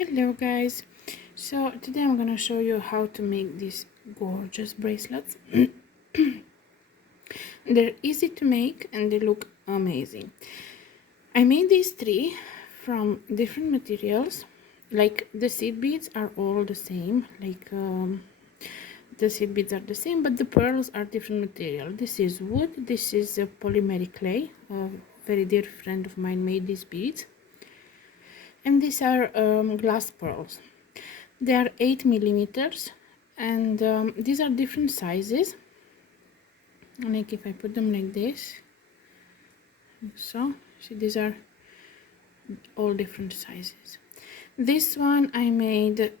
Hello guys, so today I'm gonna show you how to make these gorgeous bracelets. They're easy to make and they look amazing. I made these three from different materials. Like the seed beads are all the same, the seed beads are the same, but the pearls are different material. This is wood, this is a polymeric clay. A very dear friend of mine made these beads, and these are glass pearls. They are 8 millimeters, and these are different sizes. Like if I put them like this, so see, these are all different sizes. This one I made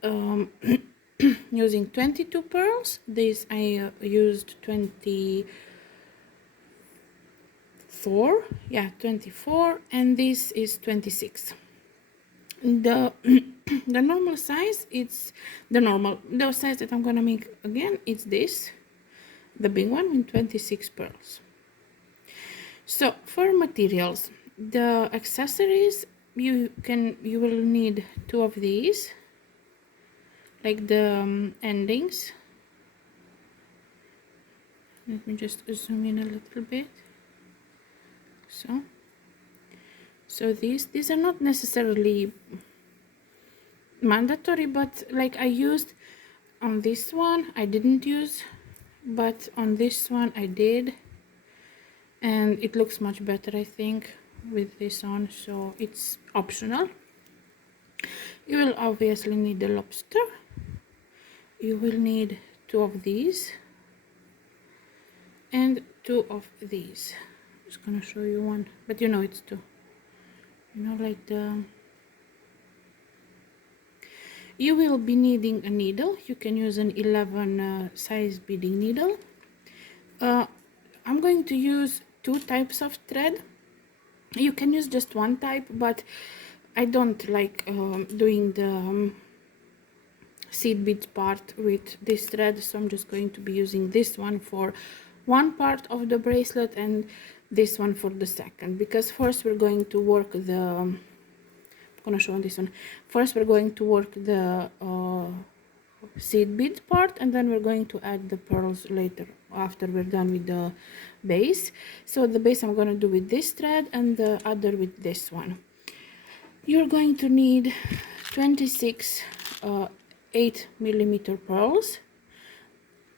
using 22 pearls. This I used 24, yeah, 24, and this is 26. The the normal size, it's the size that I'm gonna make again, it's this, the big one with 26 pearls. So for materials, the accessories, you will need 2 of these, like the endings. Let me just zoom in a little bit. So these are not necessarily mandatory, but like I used on this one I didn't use, but on this one I did, and it looks much better I think with this on, so it's optional. You will obviously need the lobster. You will need 2 of these and 2 of these. I'm just gonna show you one, but you know it's 2. You know, like you will be needing a needle. You can use an 11 size beading needle. I'm going to use 2 types of thread. You can use just one type, but I don't like doing the seed beads part with this thread, so I'm just going to be using this one for one part of the bracelet and this one for the second, because first we're going to work the I'm gonna show on this one. First we're going to work the seed bead part, and then we're going to add the pearls later after we're done with the base. So the base I'm going to do with this thread and the other with this one. You're going to need 26 8 millimeter pearls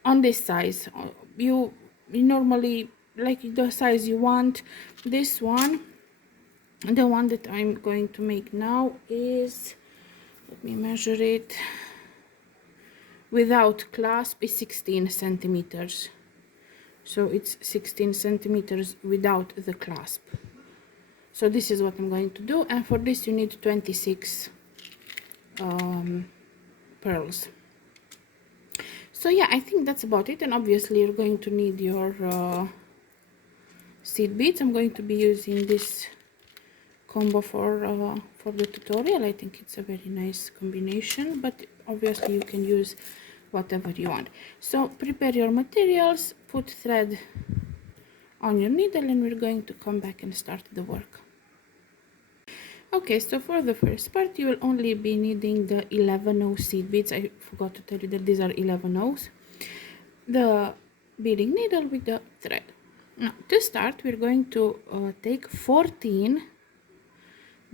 on this size. You normally like the size you want. This one, the one that I'm going to make now, is, let me measure it, without clasp is 16 centimeters. So it's 16 centimeters without the clasp. So this is what I'm going to do, and for this you need 26 pearls. So yeah, I think that's about it. And obviously you're going to need your seed beads. I'm going to be using this combo for the tutorial. I think it's a very nice combination, but obviously you can use whatever you want. So prepare your materials, put thread on your needle, and we're going to come back and start the work. Okay, so for the first part you will only be needing the 11 seed beads. I forgot to tell you that these are 11 the beading needle with the thread. Now to start, we're going to take 14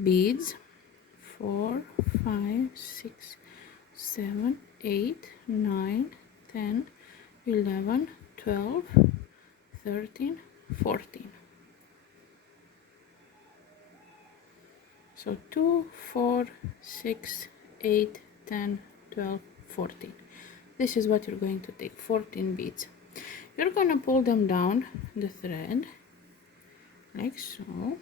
beads, 4, 5, 6, 7, 8, 9, 10, 11, 12, 13, 14. So 2, 4, 6, 8, 10, 12, 14. This is what you're going to take, 14 beads. You're going to pull them down the thread like so.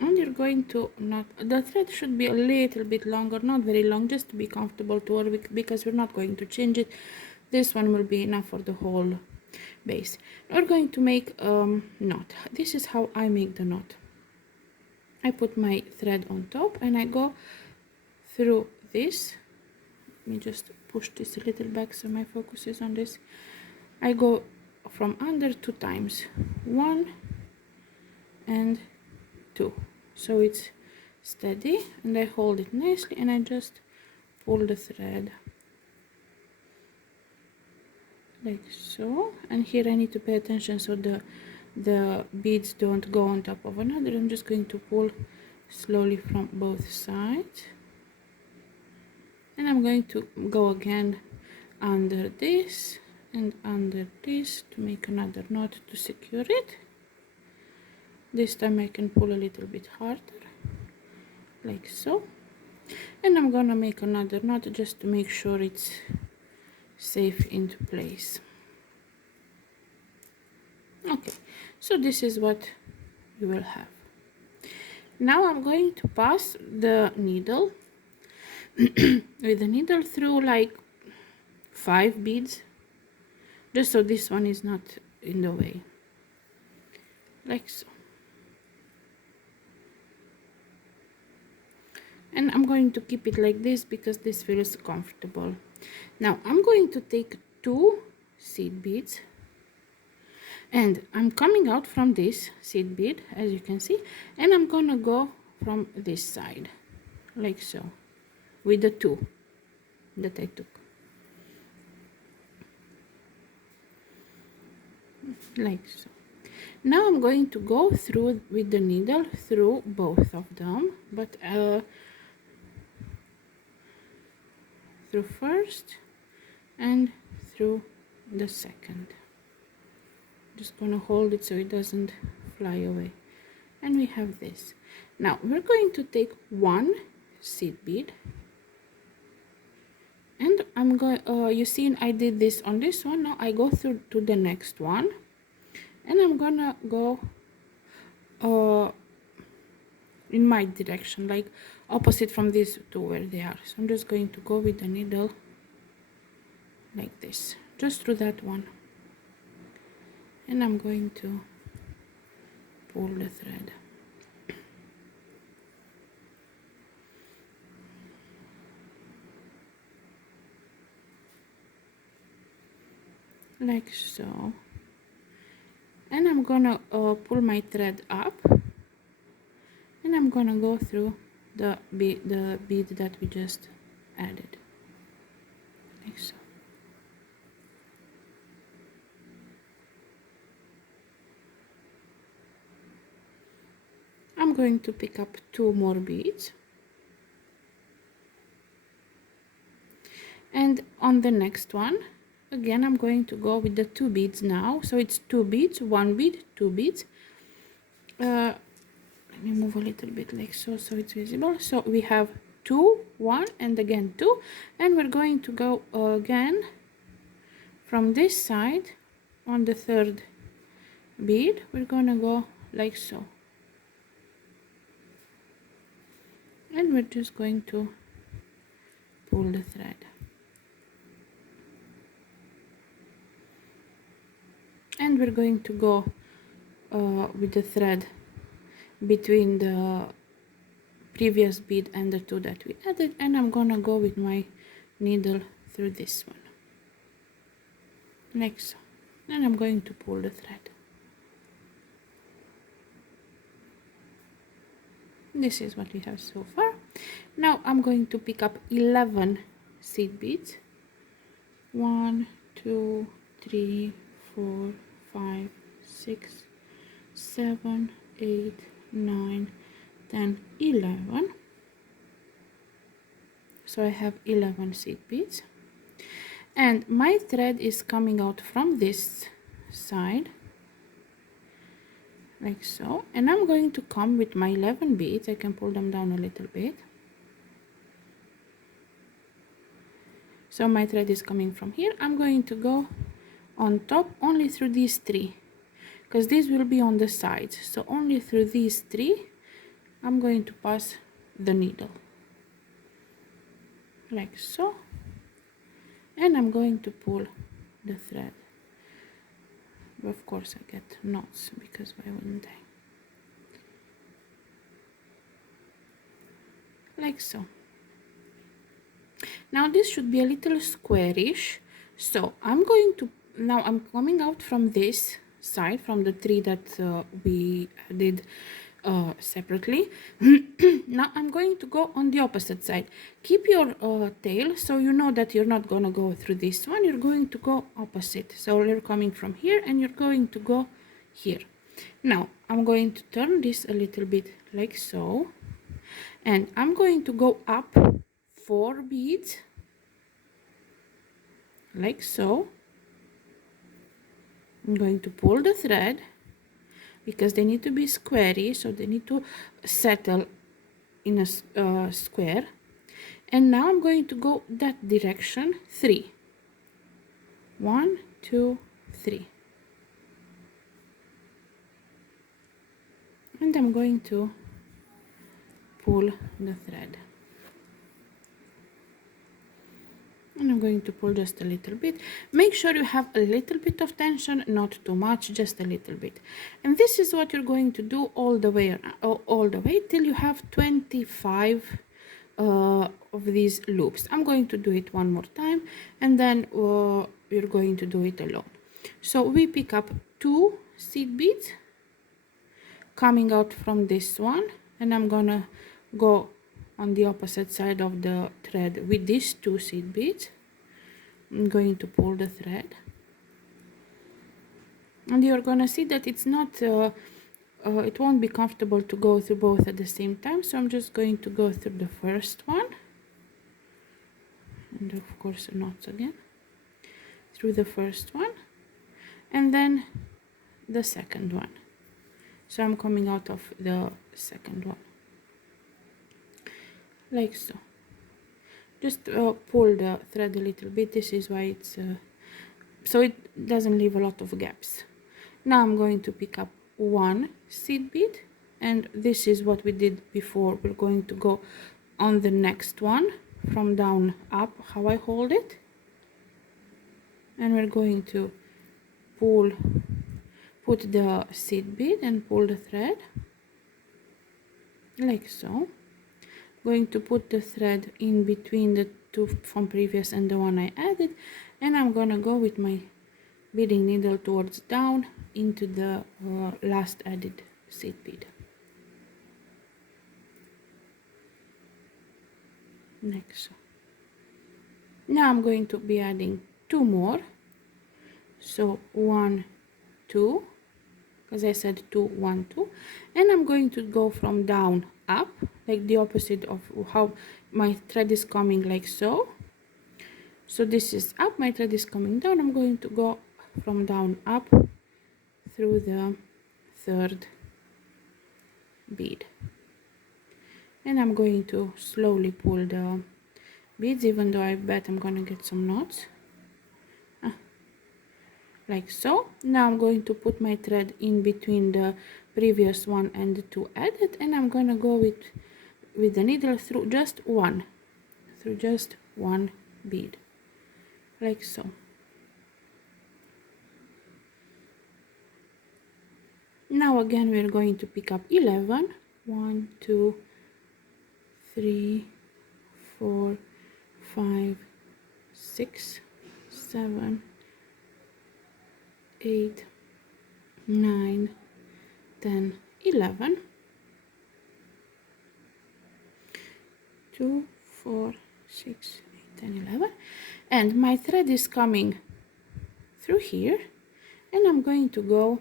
And you're going to the thread should be a little bit longer, not very long, just to be comfortable to work with, because we're not going to change it. This one will be enough for the whole base. We're going to make a knot. This is how I make the knot. I put my thread on top and I go through this. Let me just push this a little back so my focus is on this. I go from under 2 times, 1 and 2, so it's steady, and I hold it nicely, and I just pull the thread like so. And here I need to pay attention so the beads don't go on top of another. I'm just going to pull slowly from both sides, and I'm going to go again under this and under this to make another knot to secure it. This time I can pull a little bit harder, like so, and I'm gonna make another knot just to make sure it's safe into place. Okay, so this is what you will have. Now I'm going to pass the needle with the needle through like 5 beads, just so this one is not in the way, like so. And I'm going to keep it like this because this feels comfortable. Now I'm going to take 2 seed beads, and I'm coming out from this seed bead, as you can see, and I'm gonna go from this side like so with the 2 that I took, like so. Now I'm going to go through with the needle through both of them, but through first and through the second. Just gonna hold it so it doesn't fly away, and we have this. Now we're going to take 1 seed bead, and I'm going you see I did this on this one. Now I go through to the next one, and I'm gonna go in my direction, like opposite from these two where they are. So I'm just going to go with the needle like this, just through that one, and I'm going to pull the thread. Like so, and I'm gonna pull my thread up, and I'm gonna go through the bead that we just added, like so. I'm going to pick up 2 more beads, and on the next one again I'm going to go with the 2 beads now. So it's 2 beads, 1 bead, 2 beads. Let me move a little bit like so it's visible. So we have 2, 1, and again 2, and we're going to go again from this side on the 3rd bead. We're gonna go like so, and we're just going to pull the thread, and we're going to go with the thread between the previous bead and the 2 that we added, and I'm gonna go with my needle through this one like so, and I'm going to pull the thread. This is what we have so far. Now I'm going to pick up 11 seed beads. 1, 2, 3, 4, 5, 6, 7, 8, 9, 10, 11. So I have 11 seed beads, and my thread is coming out from this side like so, and I'm going to come with my 11 beads. I can pull them down a little bit. So my thread is coming from here. I'm going to go on top only through these 3, because these will be on the sides. So only through these 3 I'm going to pass the needle like so, and I'm going to pull the thread. Of course I get knots, because why wouldn't I? Like so. Now this should be a little squarish, so I'm going to, now I'm coming out from this side, from the 3 that we did separately. Now I'm going to go on the opposite side. Keep your tail, so you know that you're not gonna go through this one, you're going to go opposite. So you're coming from here and you're going to go here. Now I'm going to turn this a little bit like so, and I'm going to go up 4 beads like so. I'm going to pull the thread because they need to be squarey, so they need to settle in a square. And now I'm going to go that direction 3. 1, 2, 3. And I'm going to pull the thread. And I'm going to pull just a little bit. Make sure you have a little bit of tension, not too much, just a little bit. And this is what you're going to do all the way till you have 25 of these loops. I'm going to do it one more time, and then you're going to do it alone. So we pick up 2 seed beads coming out from this one, and I'm gonna go on the opposite side of the thread with these 2 seed beads. I'm going to pull the thread, and you're gonna see that it's not it won't be comfortable to go through both at the same time, so I'm just going to go through the first one, and of course knots again, through the first one, and then the second one. So I'm coming out of the second one like so. Just pull the thread a little bit. This is why it's so it doesn't leave a lot of gaps. Now I'm going to pick up 1 seed bead, and this is what we did before. We're going to go on the next one from down up, how I hold it, and we're going to put the seed bead and pull the thread like so. Going to put the thread in between the 2 from previous and the one I added, and I'm gonna go with my beading needle towards down into the last added seed bead like so. Now I'm going to be adding 2 more, so 1, 2, because I said 2, 1, 2, and I'm going to go from down up, like the opposite of how my thread is coming, like so. So this is up, my thread is coming down. I'm going to go from down up through the 3rd bead, and I'm going to slowly pull the beads, even though I bet I'm gonna get some knots, like so. Now I'm going to put my thread in between the previous one and the 2 added, and I'm gonna go with the needle through just one bead like so. Now again we're going to pick up 11. 1, 2, 3, 4, 5, 6, 7, 8, 9, 10, 11. 2, 4, 6, 8, 10, 11. And my thread is coming through here, and I'm going to go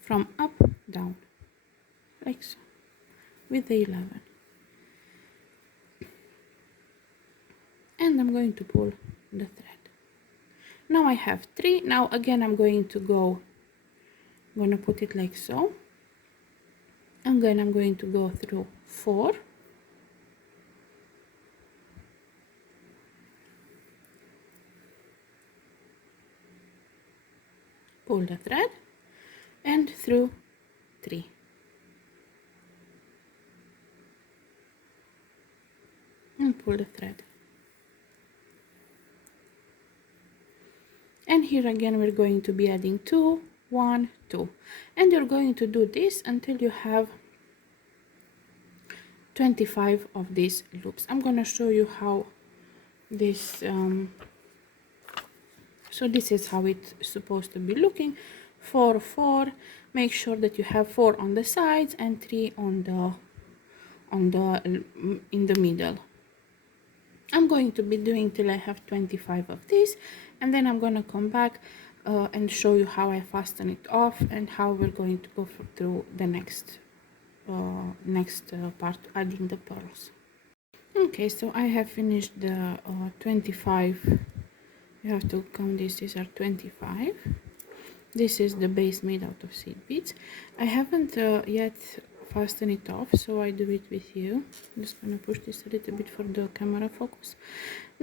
from up down like so with the 11, and I'm going to pull the thread. Now I have 3. Now again I'm going to put it like so, and then I'm going to go through 4, pull the thread, and through 3, and pull the thread. And here again we're going to be adding 2, 1, 2, and you're going to do this until you have 25 of these loops. I'm going to show you how this so this is how it's supposed to be looking. 4, 4. make sure that you have 4 on the sides and 3 on the in the middle. I'm going to be doing till I have 25 of these, and then I'm gonna come back and show you how I fasten it off and how we're going to go through the next part, adding the pearls. Okay, so I have finished the 25. You have to count this. These are 25. This is the base made out of seed beads. I haven't yet fasten it off, so I do it with you. I'm just gonna push this a little bit for the camera focus.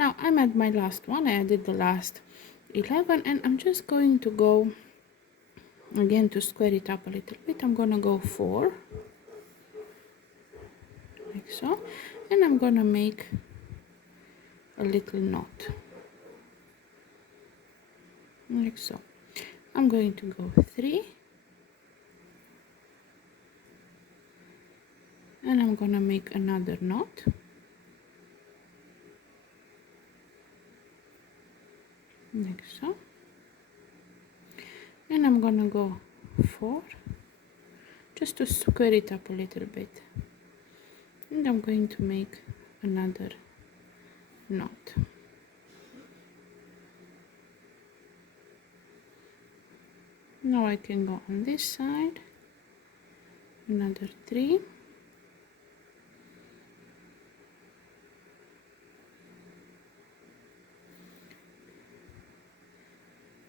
Now I'm at my last one. I added the last 11, and I'm just going to go again to square it up a little bit. I'm gonna go 4 like so, and I'm gonna make a little knot like so. I'm going to go 3, and I'm gonna make another knot like so, and I'm gonna go 4 just to square it up a little bit, and I'm going to make another knot. Now I can go on this side, another 3,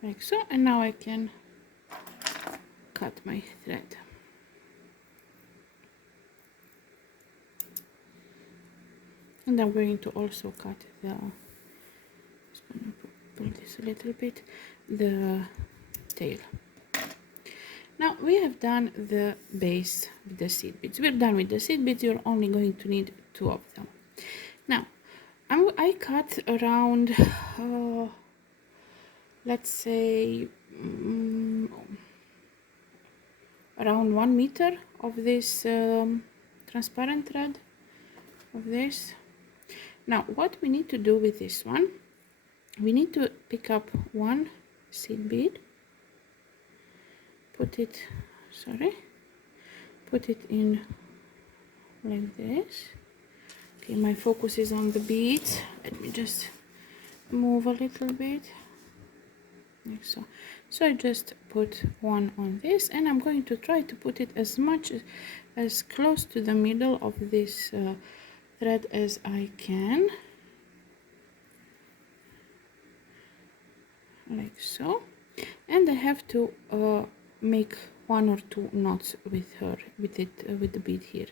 like so, and now I can cut my thread. And I'm going to also cut the, just gonna pull this a little bit, the tail. Now we have done the base with the seed beads. We're done with the seed beads. You're only going to need 2 of them. Now I cut around let's say around 1 meter of this transparent thread of this. Now what we need to do with this one, we need to pick up one seed bead, put it in like this. Okay, my focus is on the beads. Let me just move a little bit like so. So I just put one on this, and I'm going to try to put it as close to the middle of this thread as I can, like so. And I have to make 1 or 2 knots with the bead here.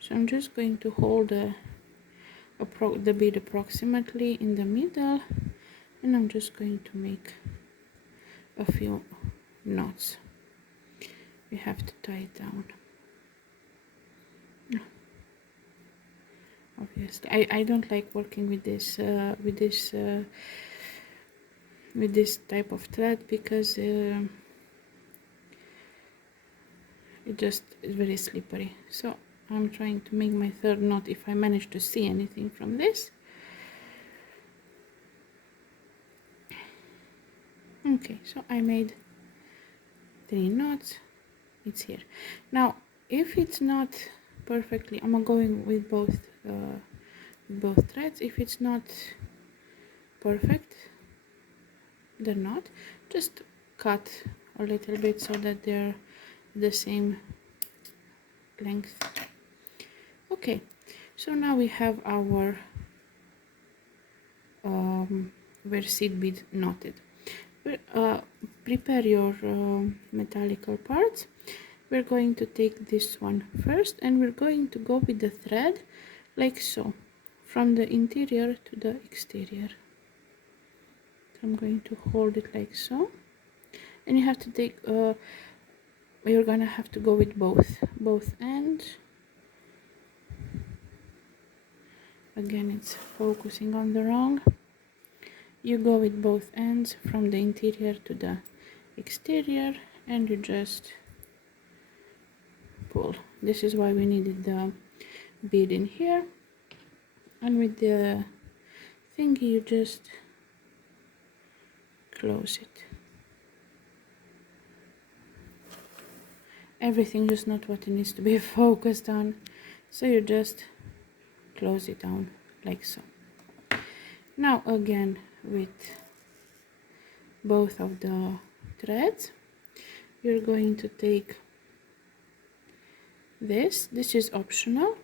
So I'm just going to hold the bead approximately in the middle, and I'm just going to make a few knots. We have to tie it down. Obviously I don't like working with this type of thread, because it just is very slippery. So I'm trying to make my 3rd knot, if I manage to see anything from this. Okay, so I made 3 knots. It's here. Now if it's not perfectly, I'm going with both threads. If it's not perfect, the knot, just cut a little bit so that they're the same length. Okay, so now we have our seed bead knotted. Prepare your metallical parts. We're going to take this one first, and we're going to go with the thread like so, from the interior to the exterior. So I'm going to hold it like so, and you have to take you're gonna have to go with both ends. Again, it's focusing on the wrong. You go with both ends from the interior to the exterior, and you just pull. This is why we needed the bead in here, and with the thingy you just close it. everything just not what it needs to be focused on. So you just close it down like so. Now again with both of the threads, you're going to take this is optional,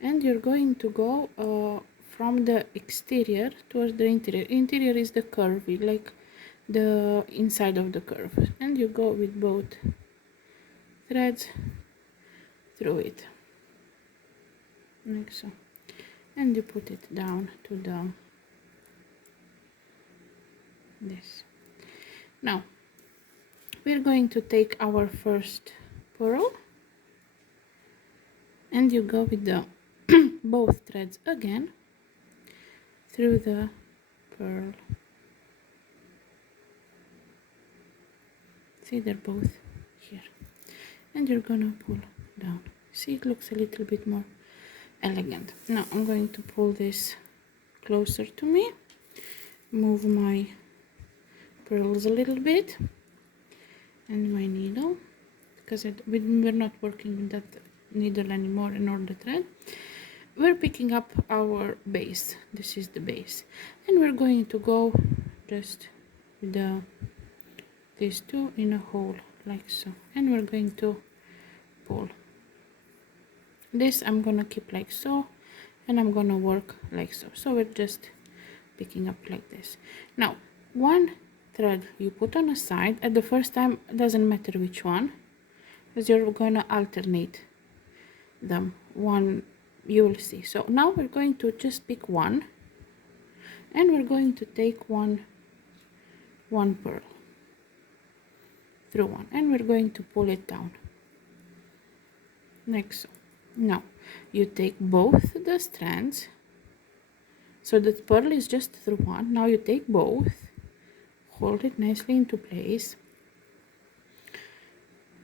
and you're going to go from the exterior towards the interior is the curvy, like the inside of the curve, and you go with both threads through it like so, and you put it down to the this. Now we're going to take our first pearl, and you go with the both threads again through the pearl. See, they're both here, and you're gonna pull down. See, it looks a little bit more elegant. Now I'm going to pull this closer to me, move my pearls a little bit, and my needle, because we're not working with that needle anymore nor the thread. We're picking up our base. This is the base, and we're going to go just with these two in a hole like so, and we're going to pull this. I'm gonna keep like so, and I'm gonna work like so. So we're just picking up like this. Now one thread you put on a side at the first time, doesn't matter which one, because you're gonna alternate them. One, you will see. So now we're going to just pick one, and we're going to take one pearl through one, and we're going to pull it down like so. Now you take both the strands, so the pearl is just through one. Now you take both, hold it nicely into place,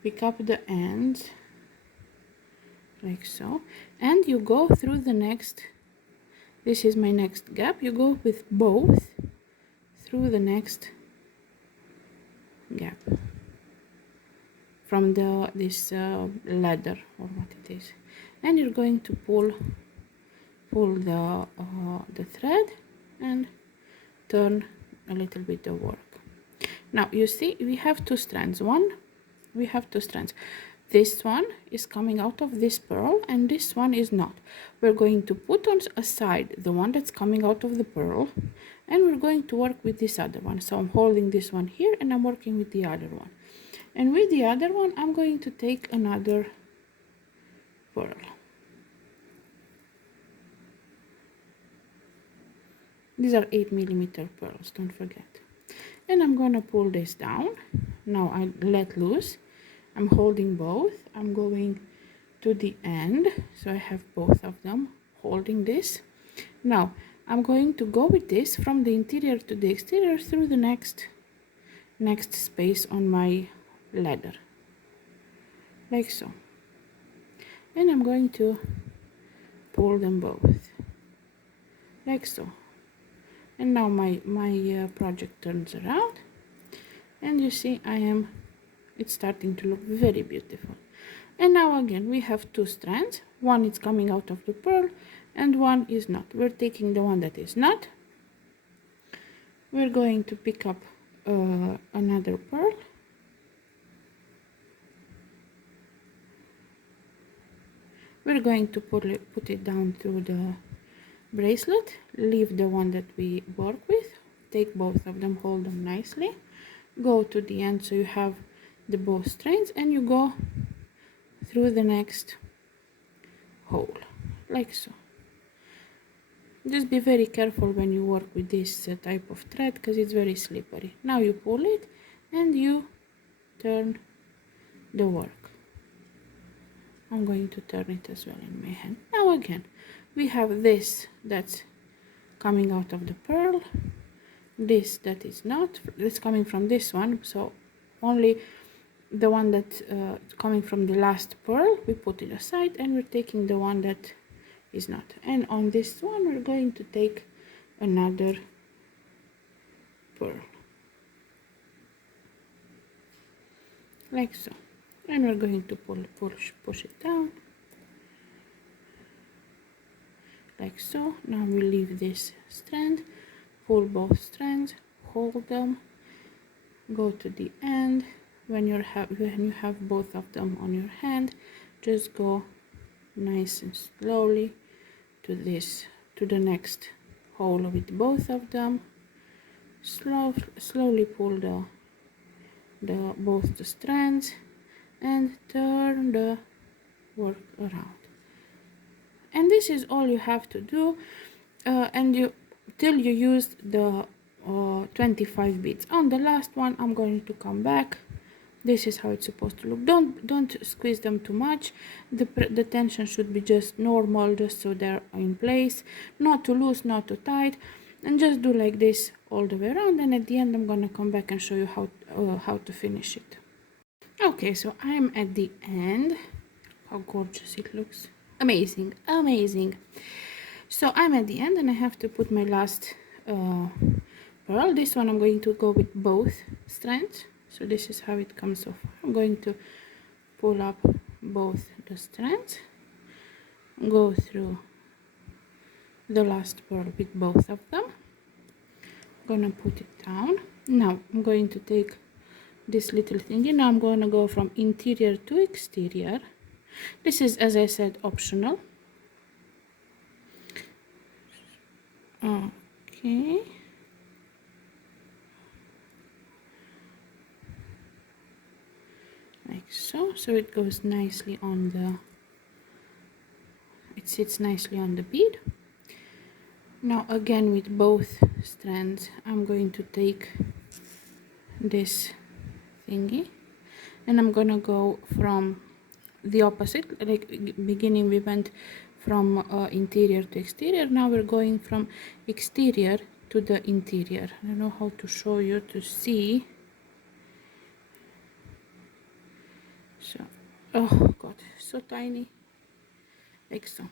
pick up the ends like so, and you go through the next, this is my next gap, you go with both through the next gap from this ladder, or what it is, and you're going to pull the thread and turn a little bit the work. Now you see we have two strands. We have two strands. This one is coming out of this pearl, and this one is not. We're going to put on aside the one that's coming out of the pearl, and we're going to work with this other one. So I'm holding this one here, and I'm working with the other one, and with the other one I'm going to take another pearl. These are 8mm pearls, don't forget. And I'm gonna pull this down. Now I let loose. I'm holding both. I'm going to the end, so I have both of them holding this. Now I'm going to go with this from the interior to the exterior through the next space on my ladder like so, and I'm going to pull them both like so. And now my project turns around, and you see it's starting to look very beautiful. And now again we have two strands. One is coming out of the pearl and one is not. We're taking the one that is not. We're going to pick up another pearl, we're going to put it down through the bracelet, leave the one that we work with, take both of them, hold them nicely, go to the end so you have the both strands, and you go through the next hole like so. Just be very careful when you work with this type of thread, because it's very slippery. Now you pull it and you turn the work. I'm going to turn it as well in my hand. Now again we have this that's coming out of the pearl, this that is not, that's coming from this one, so only the one that's coming from the last pearl we put it aside, and we're taking the one that is not. And on this one we're going to take another pearl like so, and we're going to push it down like so. Now we leave this strand, pull both strands, hold them, go to the end. When you have both of them on your hand, just go nice and slowly to the next hole with both of them. Slowly pull both the strands and turn the work around. And this is all you have to do, till you use the 25 beads. On the last one, I'm going to come back. This is how it's supposed to look. Don't squeeze them too much. The tension should be just normal, just so they're in place, not too loose, not too tight, and just do like this all the way around. And at the end, I'm gonna come back and show you how to finish it. Okay, so I'm at the end. How gorgeous it looks. Amazing, amazing. So I'm at the end and I have to put my last pearl. This one I'm going to go with both strands. So this is how it comes so far. I'm going to pull up both the strands, go through the last pearl with both of them. I'm gonna put it down. Now I'm going to take this little thingy. Now I'm going to go from interior to exterior. This is, as I said, optional. Okay. Like so. So it goes nicely on the, it sits nicely on the bead. Now again with both strands, I'm going to take this thingy and I'm gonna go from the opposite. Like beginning we went from interior to exterior. Now we're going from exterior to the interior. I don't know how to show you to see. So, oh god, so tiny, like so.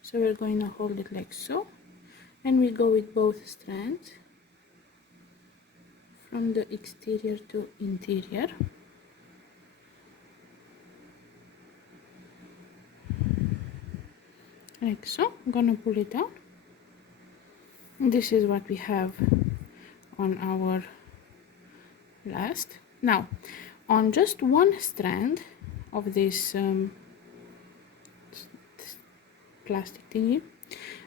So we're going to hold it like so, and we go with both strands from the exterior to interior. Like so. I'm gonna pull it out. And this is what we have on our last. Now, on just one strand of this plastic thingy,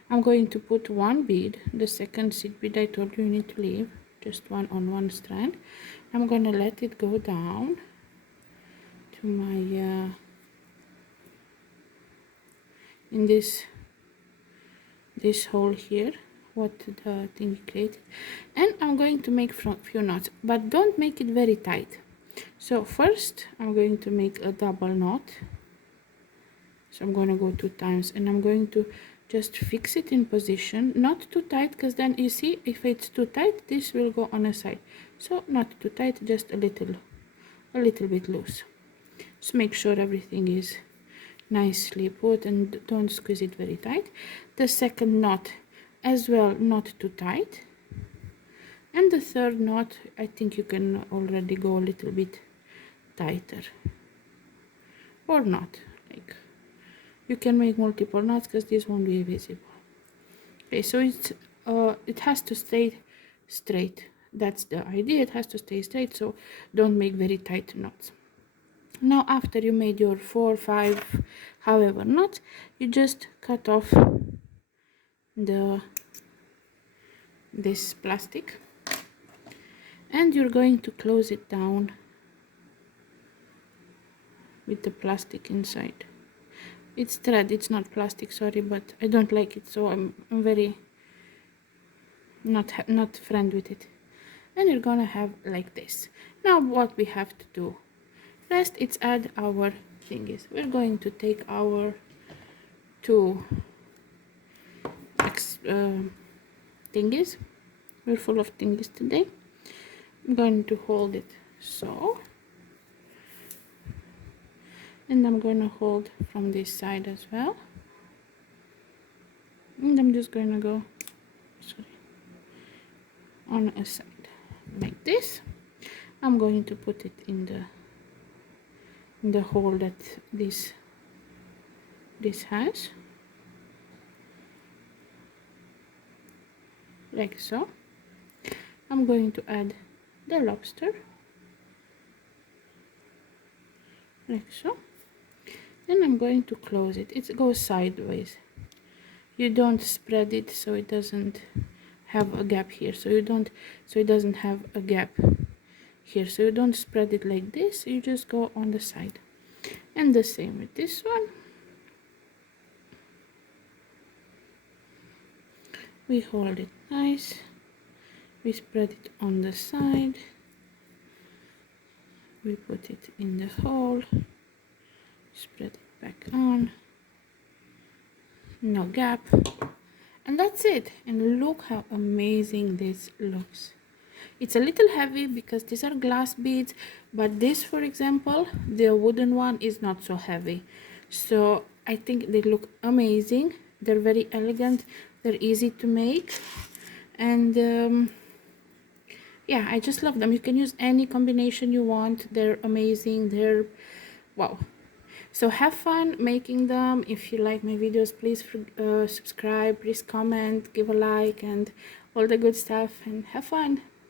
I'm going to put one bead, the second seed bead I told you need to leave, just one on one strand. I'm gonna let it go down to my in this hole here, what the thing created, and I'm going to make few knots, but don't make it very tight. So first I'm going to make a double knot. So I'm going to go 2 times and I'm going to just fix it in position, not too tight, because then you see if it's too tight this will go on a side. So not too tight, just a little bit loose. So make sure everything is nicely put and don't squeeze it very tight. The second knot as well, not too tight, and the third knot I think you can already go a little bit tighter, or not, like you can make multiple knots because this won't be visible. Okay, so it has to stay straight. That's the idea, it has to stay straight, so don't make very tight knots. Now after you made your 4, 5, however knots, you just cut off this plastic and you're going to close it down with the plastic inside. It's thread, it's not plastic, sorry, but I don't like it, so I'm very not friend with it. And you're gonna have like this. Now what we have to do rest, it's add our thingies. We're going to take our 2 thingies. We're full of thingies today. I'm going to hold it so, and I'm going to hold from this side as well, and I'm just going to go on a side like this. I'm going to put it in the the hole that this has, like so. I'm going to add the lobster, like so. Then I'm going to close it. It goes sideways. You don't spread it so it doesn't have a gap here. So it doesn't have a gap here. So you don't spread it like this. You just go on the side. And the same with this one. We hold it nice. We spread it on the side. We put it in the hole. Spread it back on. No gap. And that's it. And look how amazing this looks. It's a little heavy because these are glass beads, but this, for example, the wooden one, is not so heavy. So I think they look amazing. They're very elegant. They're easy to make. And yeah, I just love them. You can use any combination you want. They're amazing. They're wow. So have fun making them. If you like my videos, please subscribe, please comment, give a like, and all the good stuff, and have fun.